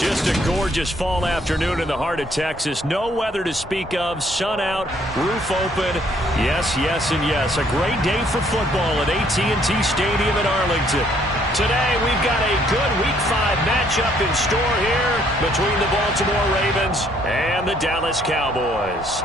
Just a gorgeous fall afternoon in the heart of Texas. No weather to speak of. Sun out, roof open. Yes, yes, and yes. A great day for football at AT&T Stadium in Arlington. Today, we've got a good Week 5 matchup in store here between the Baltimore Ravens and the Dallas Cowboys.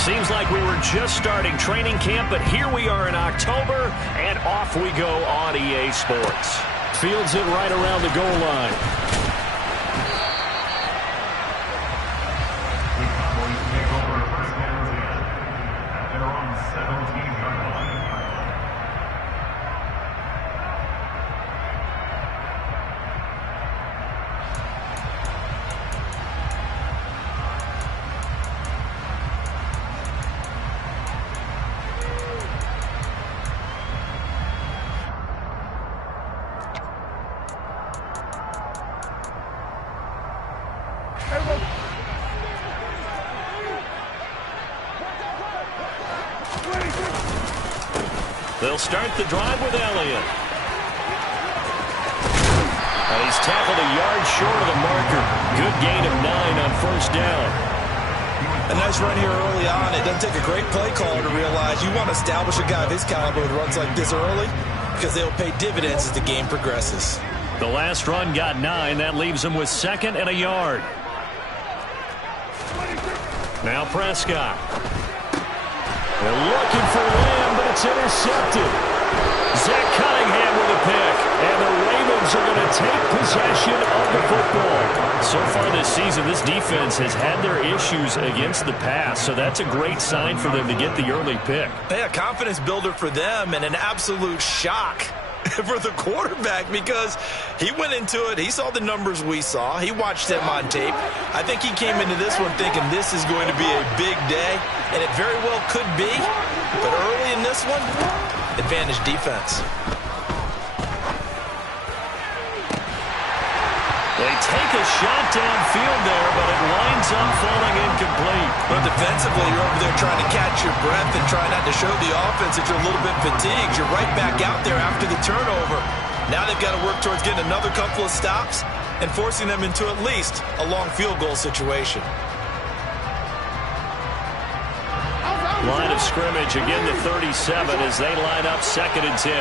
Seems like we were just starting training camp, but here we are in October, and off we go on EA Sports. Fields it right around the goal line. They'll start the drive with Elliott. And he's tackled a yard short of the marker. Good gain of 9 on first down. A nice run here early on. It doesn't take a great play caller to realize you want to establish a guy of his caliber with runs like this early because they'll pay dividends as the game progresses. The last run got 9. That leaves him with 2nd and a yard. Now Prescott. They're looking for Lamb, but it's intercepted. Zach Cunningham with a pick. And the Ravens are going to take possession of the football. So far this season, this defense has had their issues against the pass. So that's a great sign for them to get the early pick. Yeah, confidence builder for them and an absolute shock for the quarterback because he went into it. He saw the numbers we saw. He watched them on tape. I think he came into this one thinking this is going to be a big day, and it very well could be. But early in this one, advantage defense. They take a shot downfield there, but it winds up falling incomplete. But defensively, you're over there trying to catch your breath and try not to show the offense that you're a little bit fatigued. You're right back out there after the turnover. Now they've got to work towards getting another couple of stops and forcing them into at least a long field goal situation. Line of scrimmage again to 37 as they line up 2nd and 10.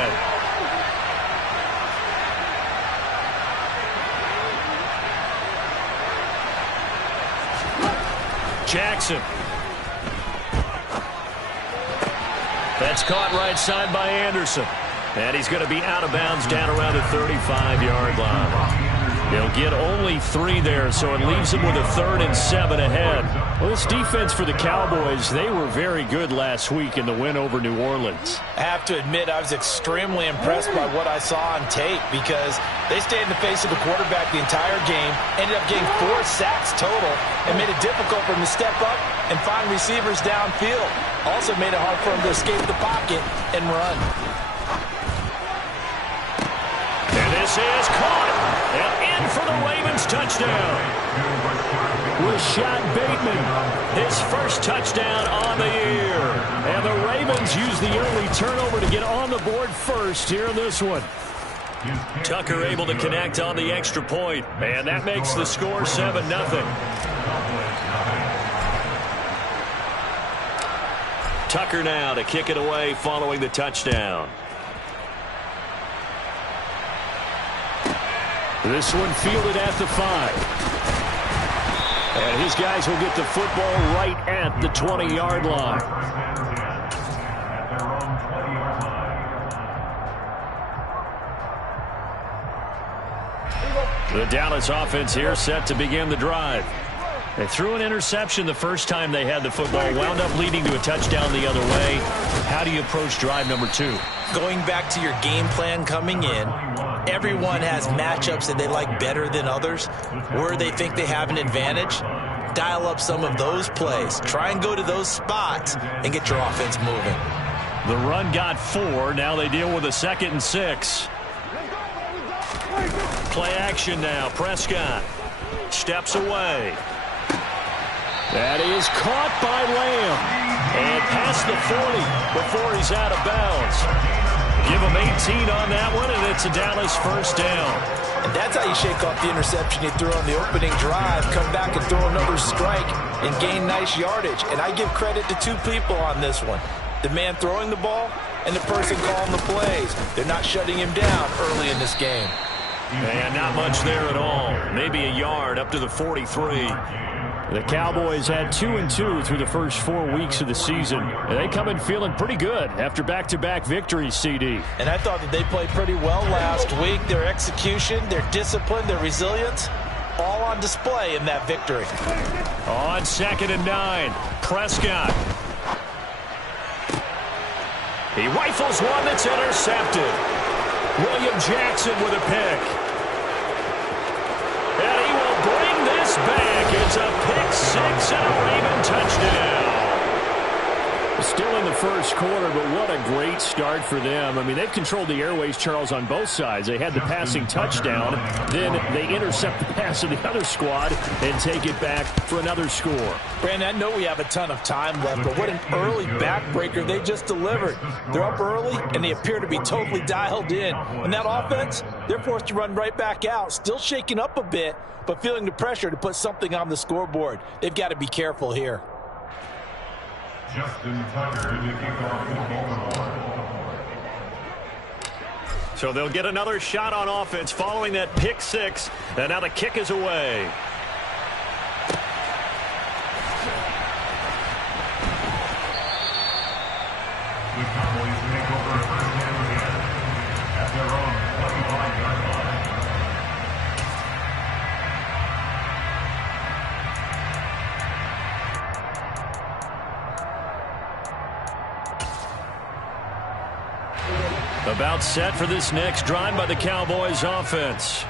Jackson. That's caught right side by Anderson. And he's going to be out of bounds down around the 35-yard line. They'll get only 3 there, so it leaves them with a 3rd and 7 ahead. Well, this defense for the Cowboys, they were very good last week in the win over New Orleans. I have to admit, I was extremely impressed by what I saw on tape because they stayed in the face of the quarterback the entire game, ended up getting 4 sacks total, and made it difficult for him to step up and find receivers downfield. Also made it hard for him to escape the pocket and run. And this is caught. And in for the Ravens touchdown. Rashad Bateman, his first touchdown on the year. And the Ravens use the early turnover to get on the board first here in this one. Tucker able to connect on the extra point. And that makes the score 7-0. Tucker now to kick it away following the touchdown. This one fielded at the 5. And his guys will get the football right at the 20-yard line. The Dallas offense here set to begin the drive. They threw an interception the first time they had the football, wound up leading to a touchdown the other way. How do you approach drive number 2? Going back to your game plan coming in, everyone has matchups that they like better than others, where they think they have an advantage. Dial up some of those plays. Try and go to those spots and get your offense moving. The run got 4. Now they deal with a 2nd and 6. Play action now. Prescott steps away. That is caught by Lamb. And past the 40 before he's out of bounds. Give him 18 on that one, and it's a Dallas first down. And that's how you shake off the interception you threw on the opening drive. Come back and throw another strike and gain nice yardage. And I give credit to two people on this one. The man throwing the ball and the person calling the plays. They're not shutting him down early in this game. And not much there at all. Maybe a yard up to the 43. The Cowboys had 2-2 through the first 4 weeks of the season. And they come in feeling pretty good after back-to-back victories, CD. And I thought that they played pretty well last week. Their execution, their discipline, their resilience, all on display in that victory. On 2nd and 9, Prescott. He rifles one that's intercepted. William Jackson with a pick. And he will bring this back. It's a pick 6 and a Raven touchdown. Still in the first quarter, but what a great start for them. I mean, they've controlled the airways, Charles, on both sides. They had the passing touchdown. Then they intercept the pass of the other squad and take it back for another score. Brandon, I know we have a ton of time left, but what an early backbreaker they just delivered. They're up early, and they appear to be totally dialed in. And that offense, they're forced to run right back out, still shaking up a bit, but feeling the pressure to put something on the scoreboard. They've got to be careful here. Justin Tucker to kick off. So they'll get another shot on offense following that pick 6, and now the kick is away. The Cowboys take over first down again at their own 25-yard line. About set for this next drive by the Cowboys offense.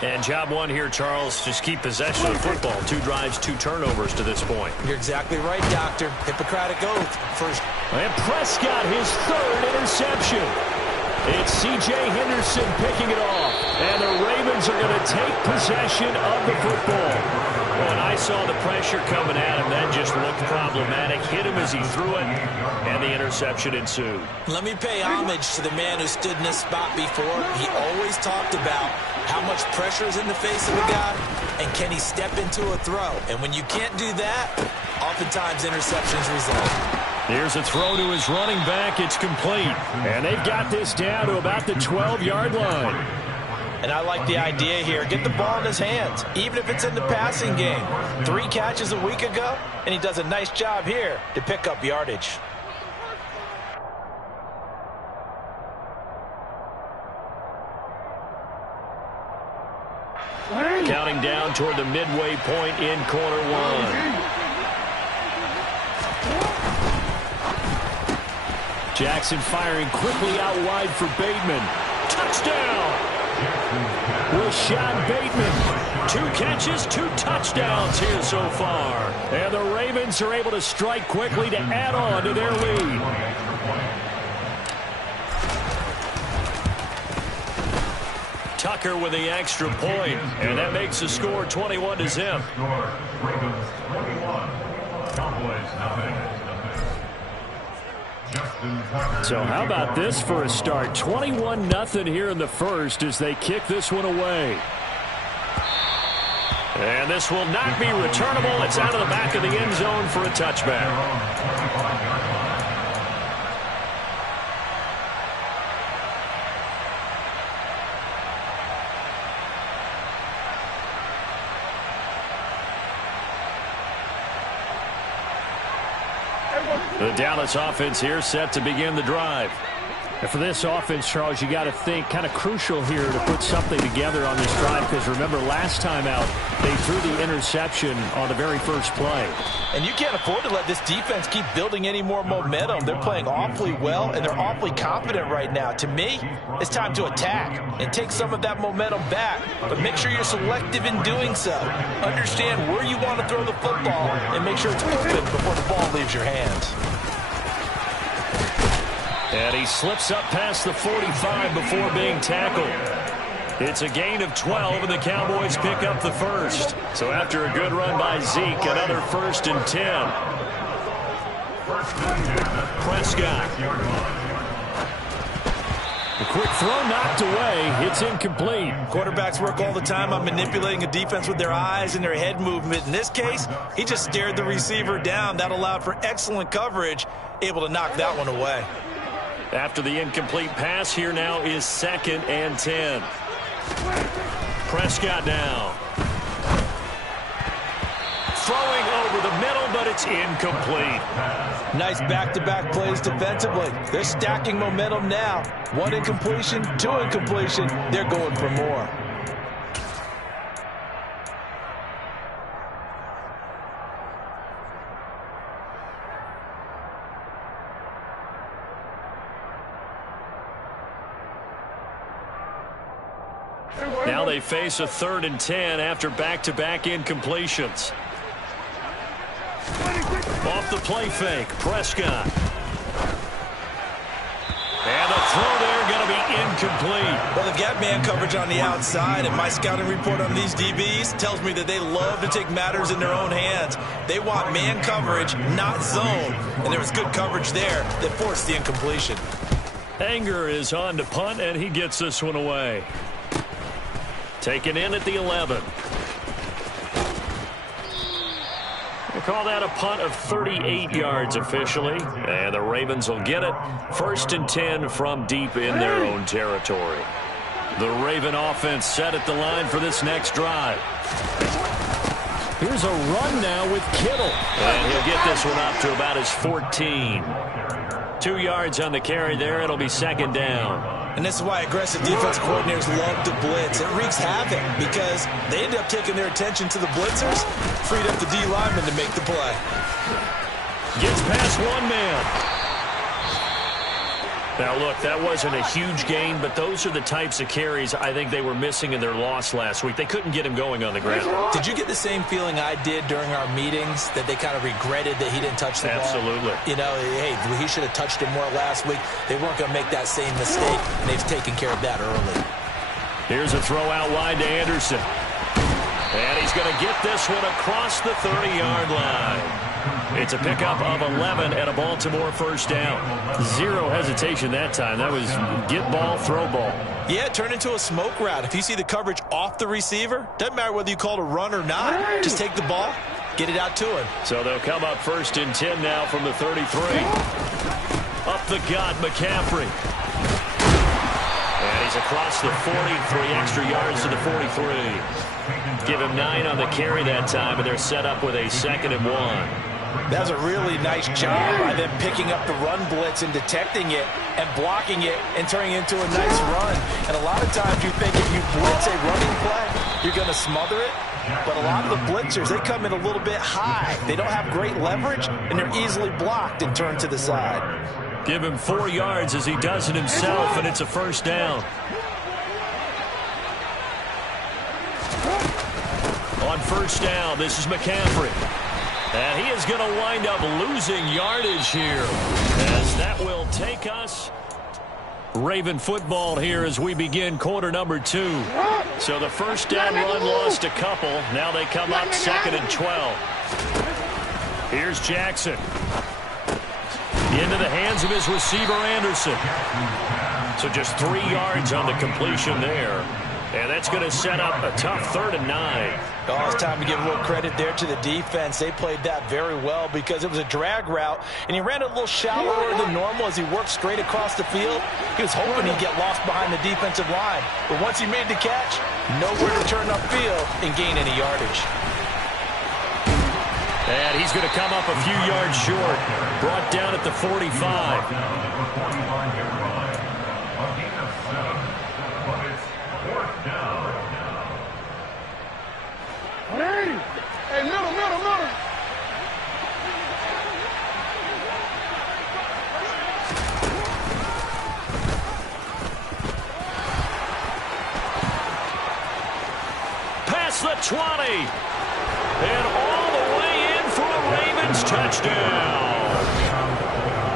And job one here, Charles, just keep possession of the football. 2 drives, 2 turnovers to this point. You're exactly right, Doctor. Hippocratic oath. First. And Prescott, his 3rd interception. It's C.J. Henderson picking it off. And the Ravens are going to take possession of the football. When I saw the pressure coming at him, that just looked problematic. Hit him as he threw it, and the interception ensued. Let me pay homage to the man who stood in this spot before. He always talked about how much pressure is in the face of a guy, and can he step into a throw. And when you can't do that, oftentimes interceptions result. Here's a throw to his running back. It's complete. And they've got this down to about the 12-yard line. And I like the idea here. Get the ball in his hands, even if it's in the passing game. 3 catches a week ago, and he does a nice job here to pick up yardage. Counting down toward the midway point in quarter 1. Jackson firing quickly out wide for Bateman. Touchdown! Rashad Bateman. 2 catches, 2 touchdowns here so far. And the Ravens are able to strike quickly to add on to their lead. Tucker with the extra point, and that makes the score 21-0. Ravens 21, Cowboys nothing. So how about this for a start? 21-0 here in the first as they kick this one away. And this will not be returnable. It's out of the back of the end zone for a touchback. The Dallas offense here set to begin the drive. And for this offense, Charles, you got to think kind of crucial here to put something together on this drive, because remember last time out they threw the interception on the very first play. And you can't afford to let this defense keep building any more momentum. They're playing awfully well, and they're awfully confident right now. To me, it's time to attack and take some of that momentum back, but make sure you're selective in doing so. Understand where you want to throw the football and make sure it's open before the ball leaves your hands. And he slips up past the 45 before being tackled. It's a gain of 12, and the Cowboys pick up the first. So after a good run by Zeke, another 1st and 10. Prescott. A quick throw knocked away. It's incomplete. Quarterbacks work all the time on manipulating a defense with their eyes and their head movement. In this case, he just stared the receiver down. That allowed for excellent coverage, able to knock that one away. After the incomplete pass, here now is 2nd and 10. Prescott now. Throwing over the middle, but it's incomplete. Nice back-to-back plays defensively. They're stacking momentum now. 1 incompletion, 2 incompletion. They're going for more. Now they face a 3rd and 10 after back-to-back incompletions. Off the play fake, Prescott. And the throw there going to be incomplete. Well, they've got man coverage on the outside, and my scouting report on these DBs tells me that they love to take matters in their own hands. They want man coverage, not zone. And there was good coverage there that forced the incompletion. Anger is on to punt, and he gets this one away. Taken in at the 11. They call that a punt of 38 yards officially. And the Ravens will get it. 1st and 10 from deep in their own territory. The Raven offense set at the line for this next drive. Here's a run now with Kittle. And he'll get this one up to about his 14. 2 yards on the carry there. It'll be 2nd down. And this is why aggressive defensive coordinators love to blitz. It wreaks havoc because they end up taking their attention to the blitzers, freed up the D lineman to make the play. Gets past one man. Now, look, that wasn't a huge gain, but those are the types of carries I think they were missing in their loss last week. They couldn't get him going on the ground. Did you get the same feeling I did during our meetings, that they kind of regretted that he didn't touch the ball? Absolutely. You know, hey, he should have touched it more last week. They weren't going to make that same mistake, and they've taken care of that early. Here's a throw out wide to Anderson. And he's going to get this one across the 30-yard line. It's a pickup of 11 and a Baltimore 1st down. Zero hesitation that time. That was get ball, throw ball. Yeah, it turned into a smoke route. If you see the coverage off the receiver, doesn't matter whether you call it a run or not. Just take the ball, get it out to him. So they'll come up 1st and 10 now from the 33. Up the gut, McCaffrey. And he's across the 40, 3 extra yards to the 43. Give him 9 on the carry that time, and they're set up with a 2nd and 1. That was a really nice job by them picking up the run blitz and detecting it and blocking it and turning it into a nice run. And a lot of times you think if you blitz a running play, you're going to smother it. But a lot of the blitzers, they come in a little bit high. They don't have great leverage, and they're easily blocked and turned to the side. Give him 4 yards as he does it himself, and it's a 1st down. On 1st down, this is McCaffrey. And he is going to wind up losing yardage here, as that will take us Raven football here as we begin quarter number 2. So the 1st down run lost a couple. Now they come up 2nd and 12. Here's Jackson. Into the hands of his receiver, Anderson. So just 3 yards on the completion there. And that's going to set up a tough 3rd and 9. Oh, it's time to give a little credit there to the defense. They played that very well because it was a drag route, and he ran a little shallower than normal as he worked straight across the field. He was hoping he'd get lost behind the defensive line. But once he made the catch, nowhere to turn upfield and gain any yardage. And he's going to come up a few yards short. Brought down at the 45. Hey, middle. Past the 20. And all the way in for a Ravens touchdown.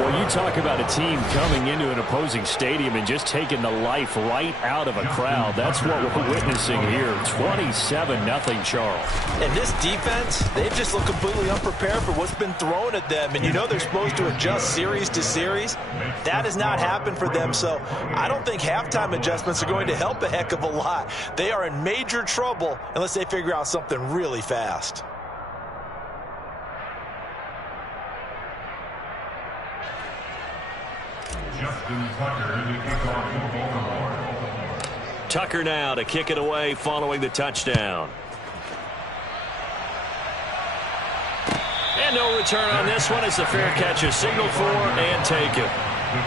Well, you talk about a team coming into an opposing stadium and just taking the life right out of a crowd. That's what we're witnessing here. 27-0, Charles. And this defense, they've just looked completely unprepared for what's been thrown at them. And you know they're supposed to adjust series to series. That has not happened for them. So I don't think halftime adjustments are going to help a heck of a lot. They are in major trouble unless they figure out something really fast. Justin Tucker to kick off for Baltimore. Tucker now to kick it away following the touchdown. And no return on this one as the fair catch is signaled for and taken. The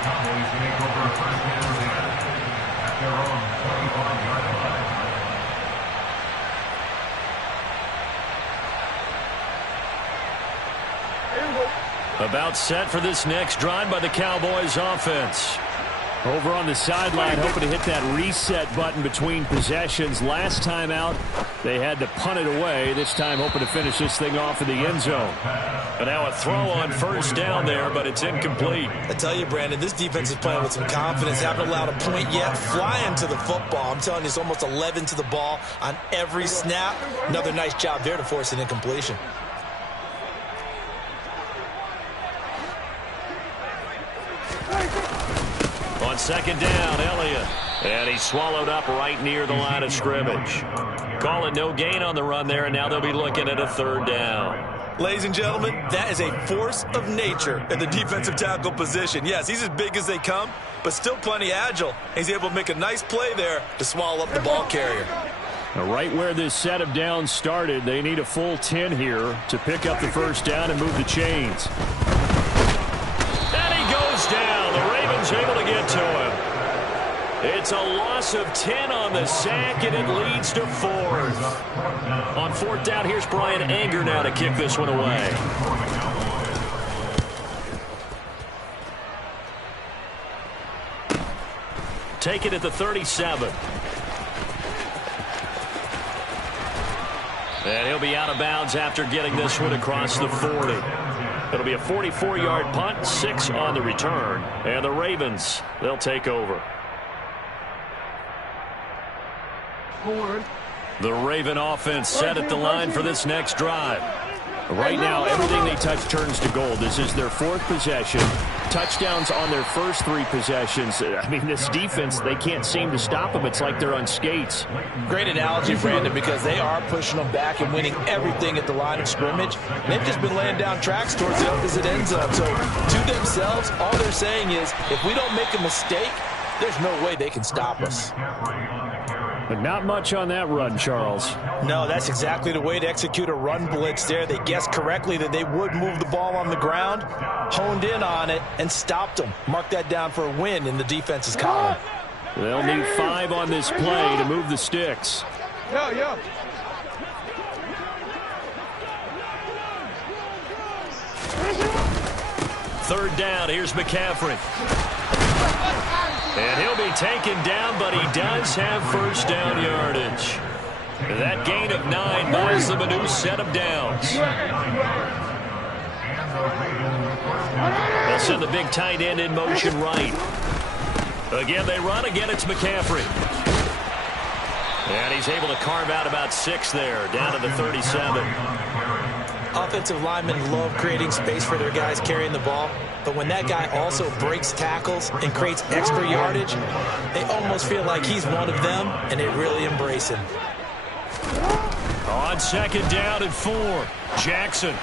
Cowboys make over first and 10 at their own 25-yard line. About set for this next drive by the Cowboys offense. Over on the sideline, hoping to hit that reset button between possessions. Last time out, they had to punt it away. This time, hoping to finish this thing off in the end zone. But now a throw on first down there, but it's incomplete. I tell you, Brandon, this defense is playing with some confidence. Haven't allowed a point yet. Flying to the football. I'm telling you, it's almost 11 to the ball on every snap. Another nice job there to force an incompletion. On second down, Elliott. And he's swallowed up right near the line of scrimmage. Call it no gain on the run there, and now they'll be looking at a third down. Ladies and gentlemen, that is a force of nature in the defensive tackle position. Yes, he's as big as they come, but still plenty agile. He's able to make a nice play there to swallow up the ball carrier. Now, right where this set of downs started, they need a full 10 here to pick up the first down and move the chains. And he goes down. The Ravens able to get to him. It's a loss of 10 on the sack, and it leads to 4th. On fourth down, here's Brian Anger now to kick this one away. Take it at the 37. And he'll be out of bounds after getting this one across the 40. It'll be a 44-yard punt, 6 on the return. And the Ravens, they'll take over. The Raven offense set at the line for this next drive. Right now, everything they touch turns to gold. This is their 4th possession. Touchdowns on their first 3 possessions. I mean, this defense, they can't seem to stop them. It's like they're on skates. Great analogy, Brandon, because they are pushing them back and winning everything at the line of scrimmage. They've just been laying down tracks towards the opposite end zone. So, to themselves, all they're saying is, if we don't make a mistake, there's no way they can stop us. But not much on that run, Charles. No, that's exactly the way to execute a run blitz there. They guessed correctly that they would move the ball on the ground, honed in on it, and stopped them. Mark that down for a win in the defense's column. They'll need 5 on this play to move the sticks. Third down, here's McCaffrey. And he'll be taken down, but he does have first down yardage. That gain of 9 buys them a new set of downs. They'll send the big tight end in motion right. Again, they run. Again, it's McCaffrey. And he's able to carve out about 6 there, down to the 37. Offensive linemen love creating space for their guys carrying the ball, but when that guy also breaks tackles and creates extra yardage, they almost feel like he's one of them, and they really embrace him. On second down and 4, Jackson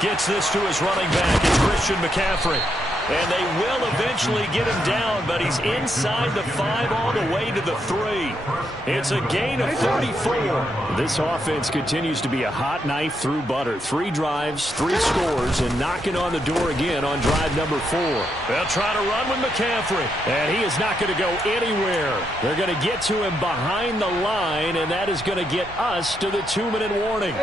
gets this to his running back. It's Christian McCaffrey. And they will eventually get him down, but he's inside the 5 all the way to the 3. It's a gain of 34. This offense continues to be a hot knife through butter. 3 drives, 3 scores, and knocking on the door again on drive number 4. They'll try to run with McCaffrey, and he is not going to go anywhere. They're going to get to him behind the line, and that is going to get us to the 2-minute warning.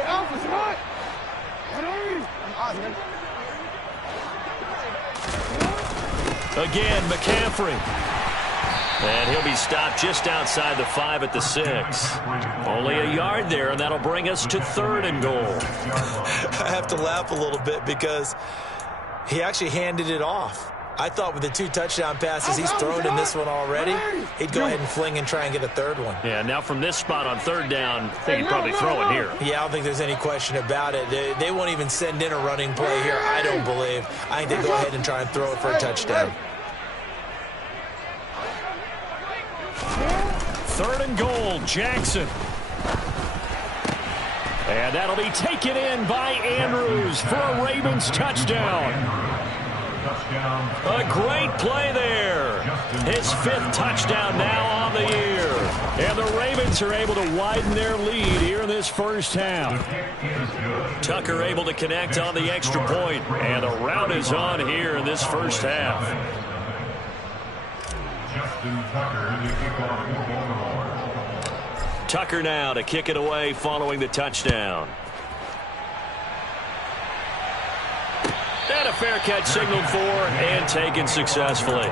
Again, McCaffrey. And he'll be stopped just outside the 5 at the 6. Only a yard there, and that'll bring us to 3rd and goal. I have to laugh a little bit because He actually handed it off. I thought with the 2 touchdown passes he's thrown in this one already, he'd go ahead and fling and try and get a third one. Yeah, now from this spot on 3rd down, I think he'd probably throw it here. Yeah, I don't think there's any question about it. They won't even send in a running play here, I don't believe. I think they go ahead and try and throw it for a touchdown. 3rd and goal, Jackson. And that'll be taken in by Andrews for a Ravens touchdown. A great play there. His 5th touchdown now on the year. And the Ravens are able to widen their lead here in this first half. Tucker able to connect on the extra point. And the rout is on here in this first half. Tucker now to kick it away following the touchdown. And a fair catch signaled for and taken successfully.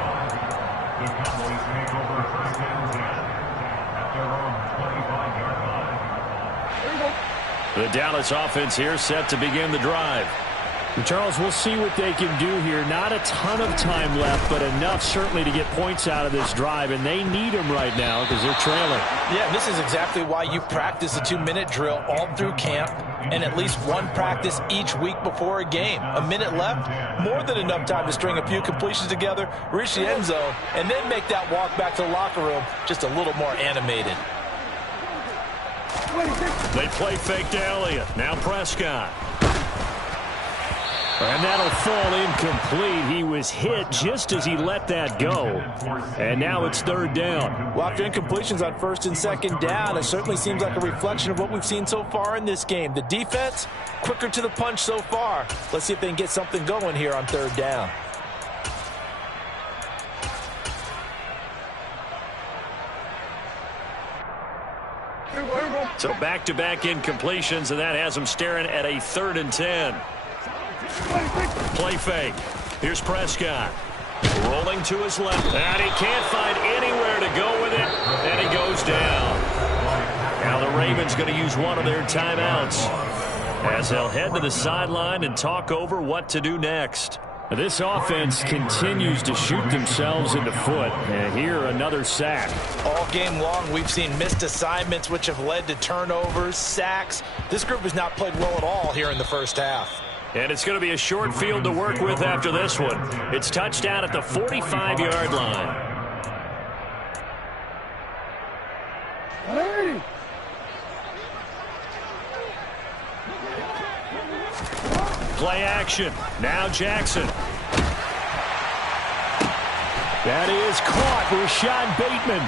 The Dallas offense here set to begin the drive. And Charles, we'll see what they can do here. Not a ton of time left, but enough certainly to get points out of this drive, and they need them right now because they're trailing. Yeah, this is exactly why you practice a 2-minute drill all through camp and at least one practice each week before a game. A minute left, more than enough time to string a few completions together, reach the end zone, and then make that walk back to the locker room just a little more animated. They play fake to Elliott. Now Prescott. And that'll fall incomplete. He was hit just as he let that go. And now it's 3rd down. Well, after incompletions on 1st and 2nd down, it certainly seems like a reflection of what we've seen so far in this game. The defense, quicker to the punch so far. Let's see if they can get something going here on 3rd down. So back-to-back incompletions, and that has them staring at a 3rd and 10. Play fake. Here's Prescott. Rolling to his left. And he can't find anywhere to go with it. And he goes down. Now the Ravens going to use one of their timeouts as they'll head to the sideline and talk over what to do next. This offense continues to shoot themselves in the foot. And here, another sack. All game long, we've seen missed assignments, which have led to turnovers, sacks. This group has not played well at all here in the first half. And it's going to be a short field to work with after this one. It's touchdown at the 45-yard line. Hey. Play action. Now Jackson. That is caught. Rashad Bateman.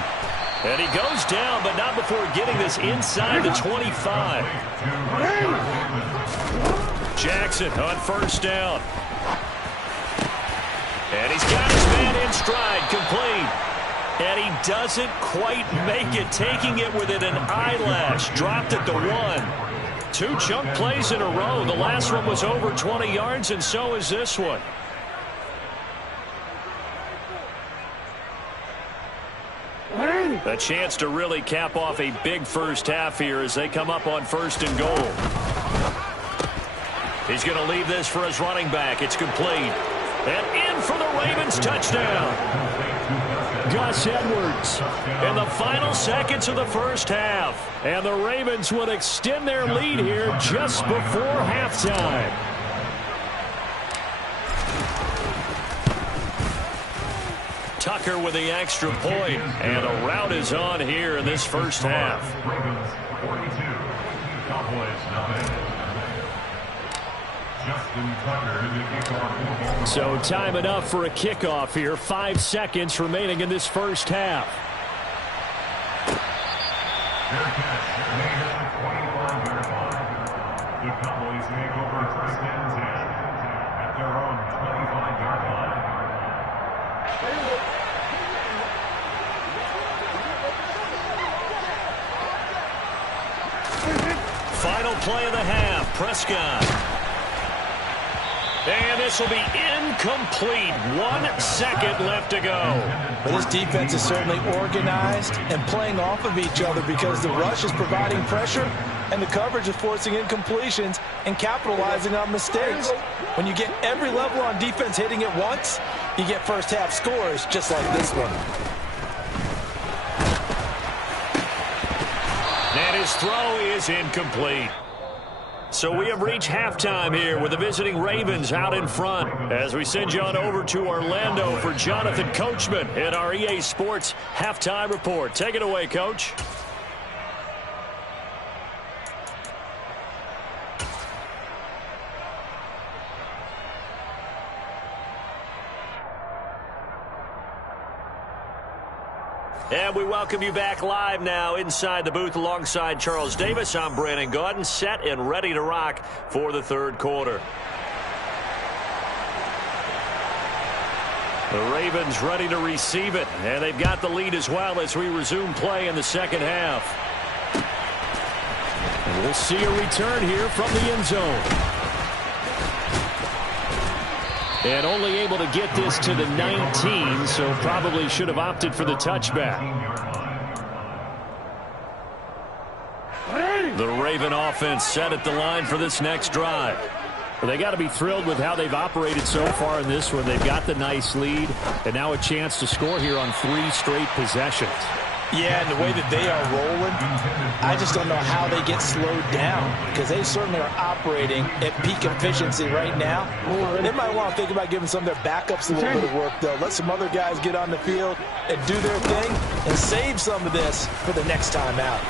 And he goes down, but not before getting this inside the 25. Jackson on 1st down. And he's got his man in stride, complete. And he doesn't quite make it, taking it within an eyelash. Dropped at the 1. 2 chunk plays in a row. The last one was over 20 yards, and so is this one. A chance to really cap off a big first half here as they come up on 1st and goal. He's going to leave this for his running back. It's complete. And in for the Ravens touchdown. Gus Edwards. In the final seconds of the first half. And the Ravens would extend their lead here just before halftime. Tucker with the extra point. And a rout is on here in this first half. So time enough for a kickoff here. 5 seconds remaining in this first half. The Cowboys make over 1st and 10 at their own 25-yard line. Final play of the half. Prescott. And this will be incomplete. 1 second left to go. But this defense is certainly organized and playing off of each other because the rush is providing pressure. and the coverage is forcing incompletions and capitalizing on mistakes. When you get every level on defense hitting at once, you get first half scores just like this one. And his throw is incomplete. So we have reached halftime here with the visiting Ravens out in front as we send you on over to Orlando for Jonathan Coachman in our EA Sports Halftime Report. Take it away, Coach. And we welcome you back live now inside the booth alongside Charles Davis. I'm Brandon Gaudin, set and ready to rock for the third quarter. The Ravens ready to receive it, and they've got the lead as well as we resume play in the second half. And we'll see a return here from the end zone. And only able to get this to the 19, so probably should have opted for the touchback. The Raven offense set at the line for this next drive. Well, they got to be thrilled with how they've operated so far in this one. They've got the nice lead, and now a chance to score here on 3 straight possessions. Yeah, and the way that they are rolling, I just don't know how they get slowed down because they certainly are operating at peak efficiency right now. They might want to think about giving some of their backups a little bit of work, though. Let some other guys get on the field and do their thing and save some of this for the next time out.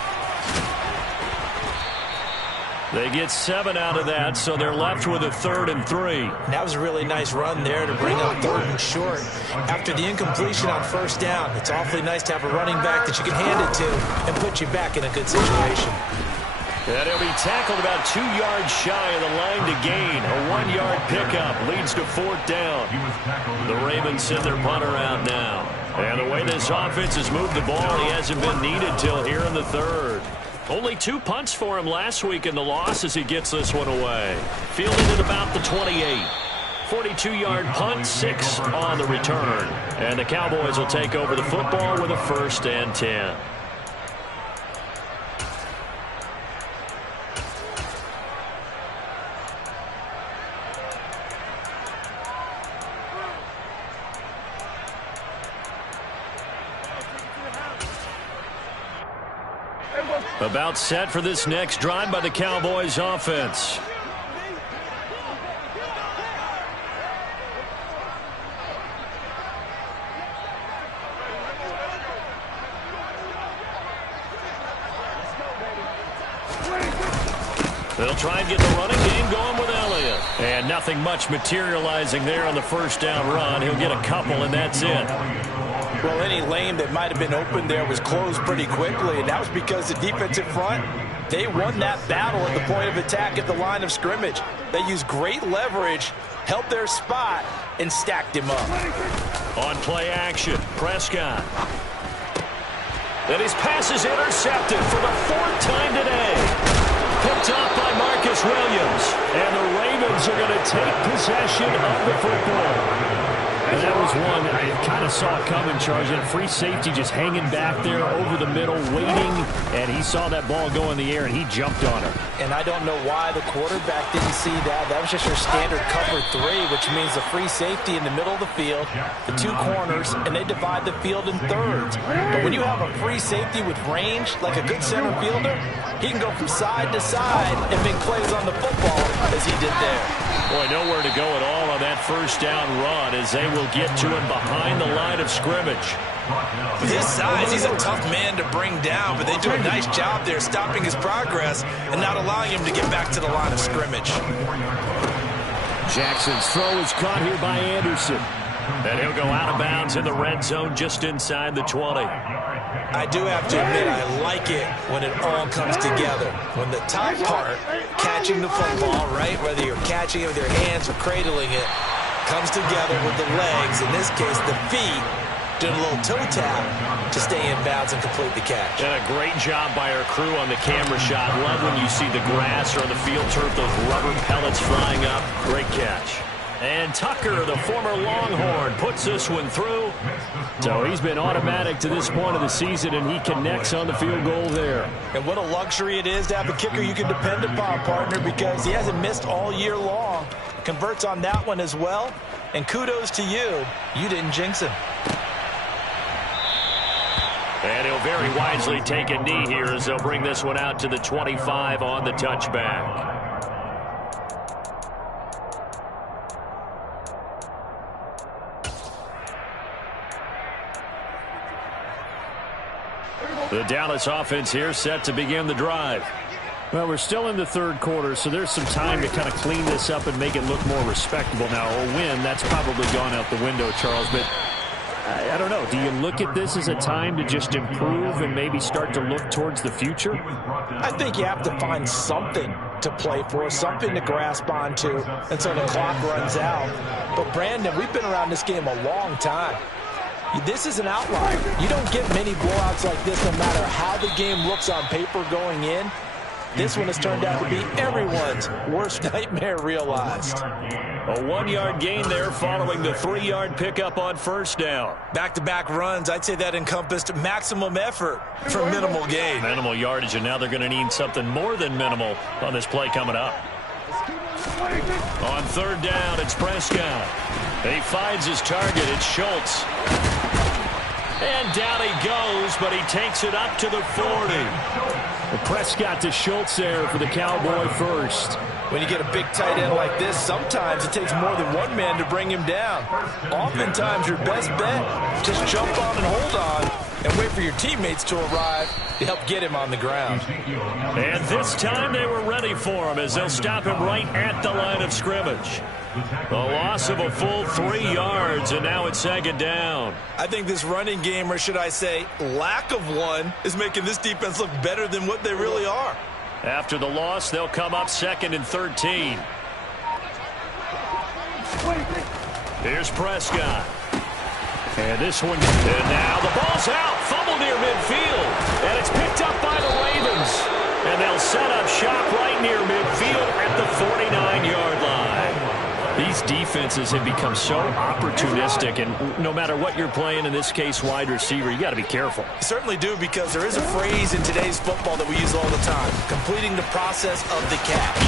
They get 7 out of that, so they're left with a 3rd and 3. That was a really nice run there to bring up 3rd and short. After the incompletion on first down, it's awfully nice to have a running back that you can hand it to and put you back in a good situation. And he'll be tackled about 2 yards shy of the line to gain. A 1-yard pickup leads to 4th down. The Ravens send their punter out now. And the way this offense has moved the ball, he hasn't been needed till here in the 3rd. Only 2 punts for him last week in the loss as he gets this one away. Fielded at about the 28. 42-yard punt, 6 on the return. And the Cowboys will take over the football with a 1st and 10. About set for this next drive by the Cowboys offense. They'll try and get the running game going with Elliott. And nothing much materializing there on the first down run. He'll get a couple, and that's it. Well, any lane that might have been open there was closed pretty quickly, and that was because the defensive front, they won that battle at the point of attack at the line of scrimmage. They used great leverage, held their spot, and stacked him up. On play action, Prescott. Then his pass is intercepted for the 4th time today. Picked up by Marcus Williams. And the Ravens are going to take possession of the football. And that was one I kind of saw coming, Charles. And a free safety just hanging back there over the middle, waiting. And he saw that ball go in the air, and he jumped on it. And I don't know why the quarterback didn't see that. That was just your standard cover 3, which means the free safety in the middle of the field, the 2 corners, and they divide the field in thirds. But when you have a free safety with range, like a good center fielder, he can go from side to side and make plays on the football as he did there. Boy, nowhere to go at all on that first down run as they will get to him behind the line of scrimmage. With his size, he's a tough man to bring down, but they do a nice job there stopping his progress and not allowing him to get back to the line of scrimmage. Jackson's throw is caught here by Anderson. And he'll go out of bounds in the red zone just inside the 20. I do have to admit, I like it when it all comes together. When the top part, catching the football, right, whether you're catching it with your hands or cradling it, comes together with the legs, in this case the feet, doing a little toe tap to stay in bounds and complete the catch. And a great job by our crew on the camera shot. Love when you see the grass or on the field turf, those rubber pellets flying up. Great catch. And Tucker, the former Longhorn, puts this one through. So he's been automatic to this point of the season, and he connects on the field goal there. And what a luxury it is to have a kicker you can depend upon, partner, because he hasn't missed all year long. Converts on that one as well. And kudos to you. You didn't jinx him. And he'll very wisely take a knee here as they'll bring this one out to the 25 on the touchback. The Dallas offense here set to begin the drive. Well, we're still in the third quarter, so there's some time to kind of clean this up and make it look more respectable. Now, a win, that's probably gone out the window, Charles, but I don't know. Do you look at this as a time to just improve and maybe start to look towards the future? I think you have to find something to play for, something to grasp onto until the clock runs out. But, Brandon, we've been around this game a long time. This is an outlier. You don't get many blowouts like this no matter how the game looks on paper going in. This one has turned out to be everyone's worst nightmare realized. A 1-yard gain there following the 3-yard pickup on first down. Back-to-back runs, I'd say that encompassed maximum effort for minimal gain. Minimal yardage, and now they're going to need something more than minimal on this play coming up. On third down, it's Prescott. He finds his target. It's Schultz. And down he goes, but he takes it up to the 40. Well, Prescott to Schultz there for the Cowboy first. When you get a big tight end like this, sometimes it takes more than one man to bring him down. Oftentimes, your best bet, just jump on and hold on and wait for your teammates to arrive to help get him on the ground. And this time they were ready for him as they'll stop him right at the line of scrimmage. The loss of a full 3 yards, and now it's second down. I think this running game, or should I say lack of one, is making this defense look better than what they really are. After the loss, they'll come up 2nd and 13. Here's Prescott. And this one, and now the ball's out. Fumble near midfield. And it's picked up by the Ravens. And they'll set up shop right near midfield at the 49-yard line. These defenses have become so opportunistic, and no matter what you're playing, in this case wide receiver, you got to be careful. You certainly do, because there is a phrase in today's football that we use all the time, completing the process of the catch.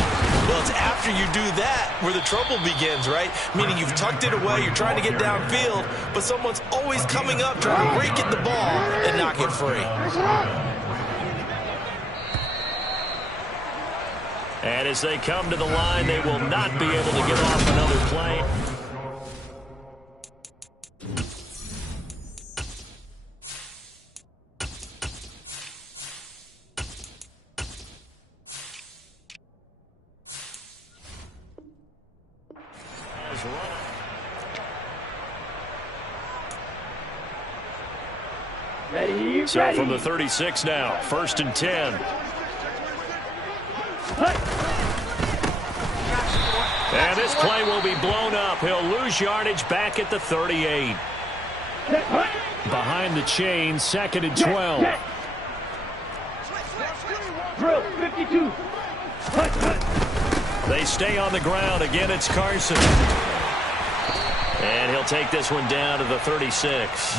Well, it's after you do that where the trouble begins, right? Meaning you've tucked it away, you're trying to get downfield, but someone's always coming up trying to break at the ball and knock it free. And as they come to the line, they will not be able to get off another play. So from the 36 now, 1st and 10. And this play will be blown up. He'll lose yardage back at the 38. Behind the chain, 2nd and 12. Drill 52. They stay on the ground. Again, it's Carson. And he'll take this one down to the 36.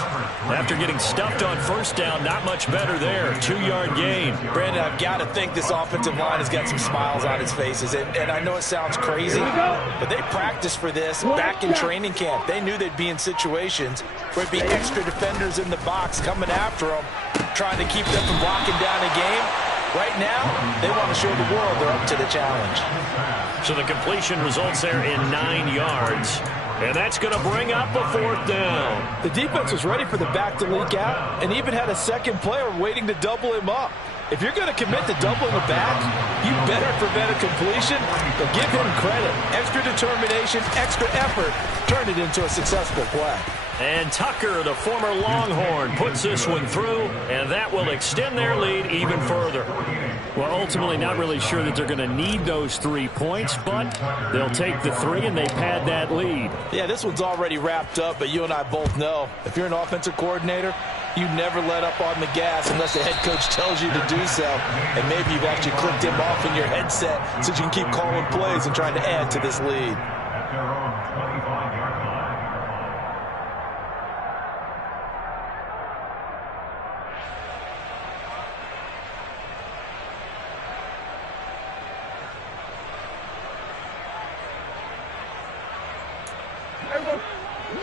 After getting stuffed on first down, not much better there. 2-yard gain. Brandon, I've got to think this offensive line has got some smiles on its faces. And I know it sounds crazy, but they practiced for this back in training camp. They knew they'd be in situations where it'd be extra defenders in the box coming after them, trying to keep them from locking down a game. Right now, they want to show the world they're up to the challenge. So the completion results there in 9 yards. And that's going to bring up a 4th down. The defense was ready for the back to leak out and even had a second player waiting to double him up. If you're going to commit to doubling the back, you better prevent a completion, but give him credit. Extra determination, extra effort, turn it into a successful play. And Tucker, the former Longhorn, puts this one through, and that will extend their lead even further. Well, ultimately not really sure that they're going to need those 3 points, but they'll take the 3 and they pad that lead. Yeah, this one's already wrapped up, but you and I both know if you're an offensive coordinator, you never let up on the gas unless the head coach tells you to do so. And maybe you've actually clicked him off in your headset so you can keep calling plays and trying to add to this lead. at their own 25-yard line.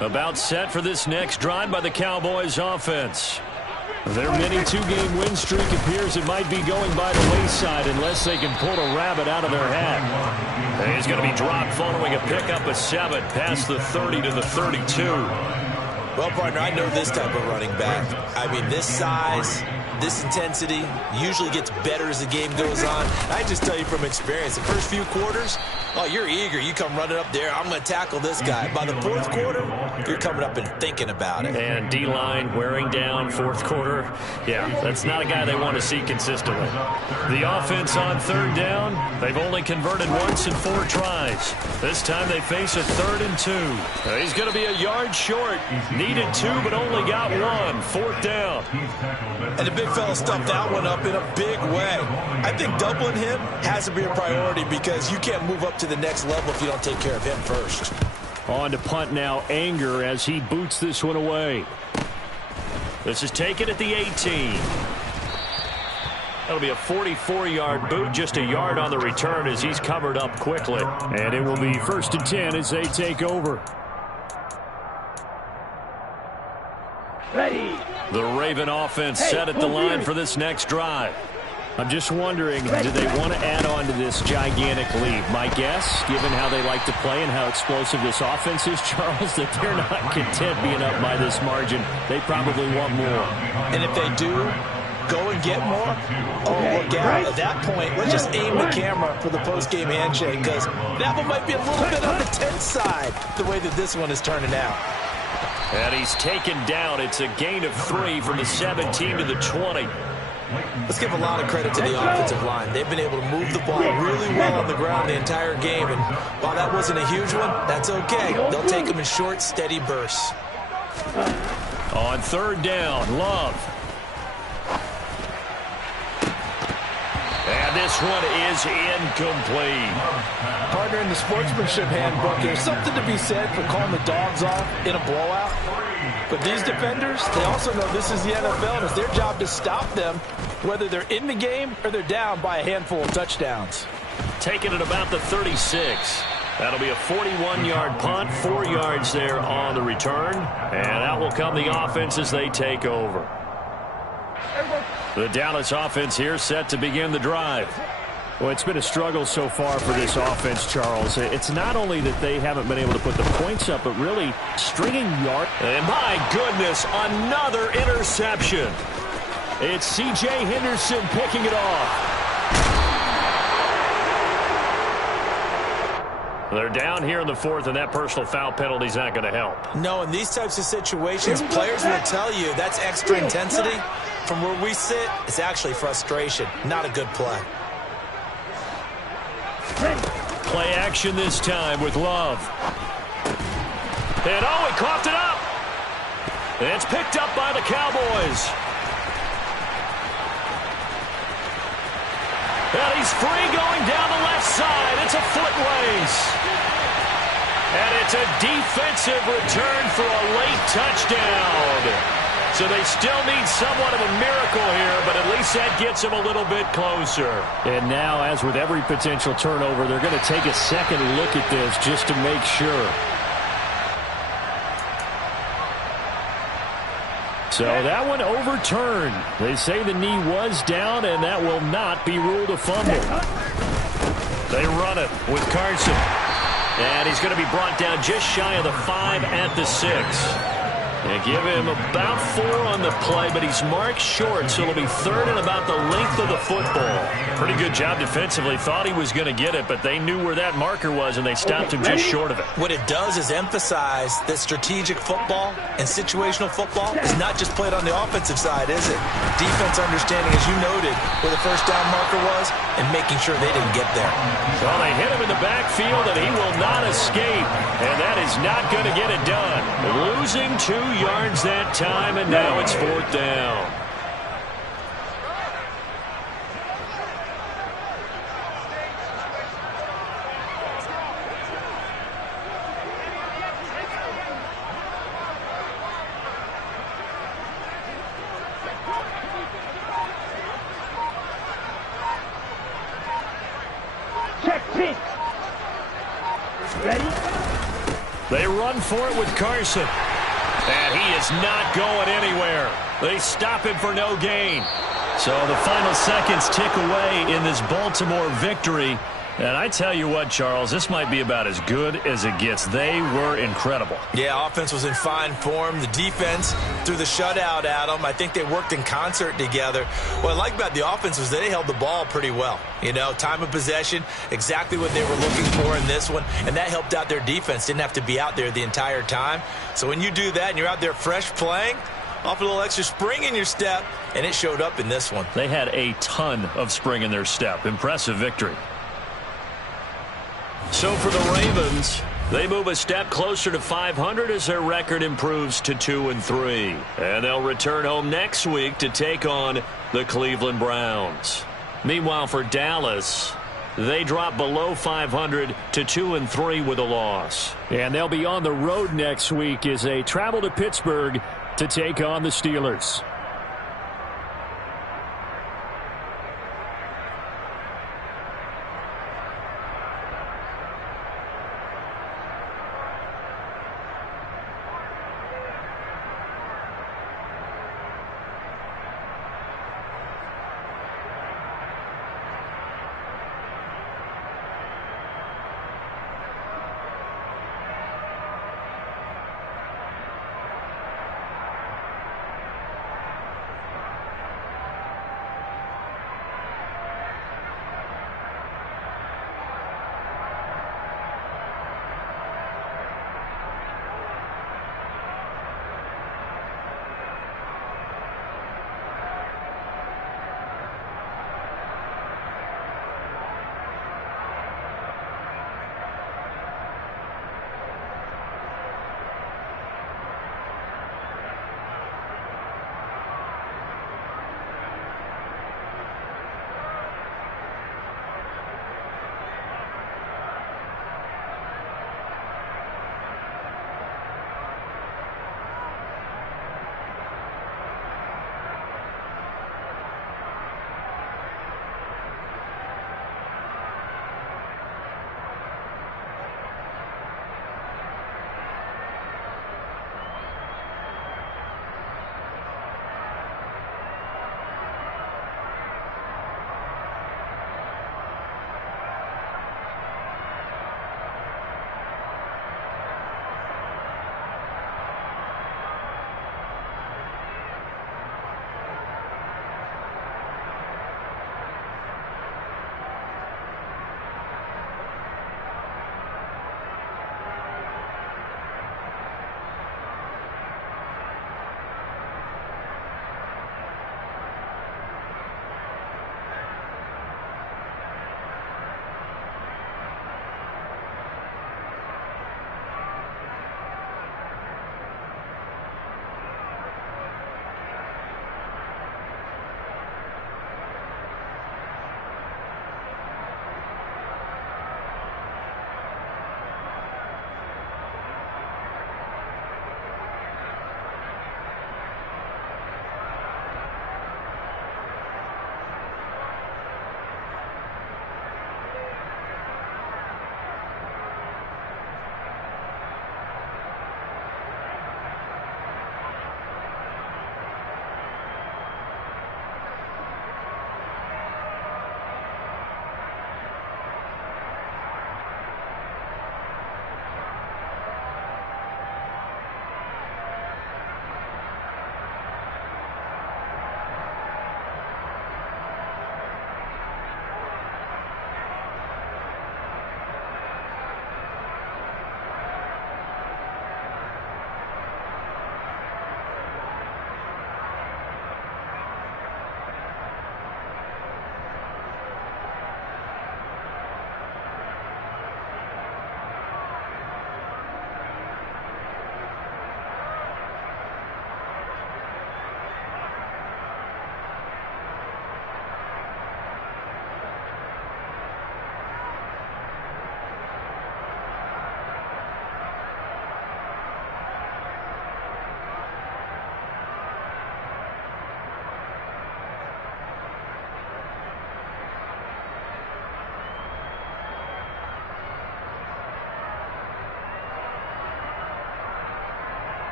About set for this next drive by the Cowboys offense. Their mini two-game win streak appears it might be going by the wayside unless they can pull a rabbit out of their hat. And he's going to be dropped following a pickup of 7 past the 30 to the 32. Well, partner, I know this type of running back. I mean, this size, this intensity usually gets better as the game goes on. I just tell you from experience, the first few quarters, oh, you're eager. You come running up there, I'm going to tackle this guy. By the fourth quarter, you're coming up and thinking about it. And D-line wearing down fourth quarter. Yeah, that's not a guy they want to see consistently. The offense on third down, they've only converted once in 4 tries. This time they face a 3rd and 2. He's going to be a yard short. Needed 2, but only got 1. 4th down. And the big fella stuffed that one up in a big way. I think doubling him has to be a priority because you can't move up to the next level if you don't take care of him first. On to punt now, Anger as he boots this one away. This is taken at the 18. That'll be a 44-yard boot, just a yard on the return as he's covered up quickly. And it will be 1st and 10 as they take over. Ready. The Raven offense set at the line for this next drive. I'm just wondering, do they want to add on to this gigantic lead? My guess, given how they like to play and how explosive this offense is, Charles, that they're not content being up by this margin. They probably want more. And if they do go and get more, oh, look out. At that point, let's just aim the camera for the post-game handshake because that one might be a little bit on the tense side, the way that this one is turning out. And he's taken down. It's a gain of 3 from the 17 to the 20. Let's give a lot of credit to the offensive line. They've been able to move the ball really well on the ground the entire game. And while that wasn't a huge one, that's okay. They'll take them in short, steady bursts. On 3rd down, Love. And this one is incomplete. Partner, in the sportsmanship handbook, there's something to be said for calling the dogs off in a blowout. But these defenders, they also know this is the NFL, and it's their job to stop them, whether they're in the game or they're down by a handful of touchdowns. Taken at about the 36. That'll be a 41-yard punt, 4 yards there on the return. And out will come the offense as they take over. The Dallas offense here set to begin the drive. Well, it's been a struggle so far for this offense, Charles. It's not only that they haven't been able to put the points up, but really stringing yards. And my goodness, another interception. It's C.J. Henderson picking it off. They're down here in the 4th, and that personal foul penalty is not going to help. No, in these types of situations, players will tell you that's extra intensity. From where we sit, it's actually frustration, not a good play. Play action this time with Love. And oh, he coughed it up. And it's picked up by the Cowboys. And he's free going down the left side. It's a foot race. And it's a defensive return for a late touchdown. So they still need somewhat of a miracle here, but at least that gets them a little bit closer. And now, as with every potential turnover, they're going to take a second look at this just to make sure. So that one overturned. They say the knee was down, and that will not be ruled a fumble. They run it with Carson. And he's going to be brought down just shy of the 5 at the 6. They give him about 4 on the play, but he's marked short, so it'll be 3rd and about the length of the football. Pretty good job defensively. Thought he was going to get it, but they knew where that marker was, and they stopped him just short of it. What it does is emphasize that strategic football and situational football is not just played on the offensive side, is it? Defense understanding, as you noted, where the first down marker was and making sure they didn't get there. Well, they hit him in the backfield, and he will not escape, and that is not going to get it done. Losing 2 yards that time, and now it's 4th down. 10. Ready? They run for it with Carson. And he is not going anywhere. They stop him for no gain. So the final seconds tick away in this Baltimore victory. And I tell you what, Charles, this might be about as good as it gets. They were incredible. Yeah, offense was in fine form. The defense threw the shutout at them. I think they worked in concert together. What I like about the offense was they held the ball pretty well. You know, time of possession, exactly what they were looking for in this one. And that helped out their defense. Didn't have to be out there the entire time. So when you do that and you're out there fresh playing, off a little extra spring in your step, and it showed up in this one. They had a ton of spring in their step. Impressive victory. So for the Ravens, they move a step closer to 500 as their record improves to 2-3. And they'll return home next week to take on the Cleveland Browns. Meanwhile, for Dallas, they drop below 500 to 2-3 with a loss. And they'll be on the road next week as they travel to Pittsburgh to take on the Steelers.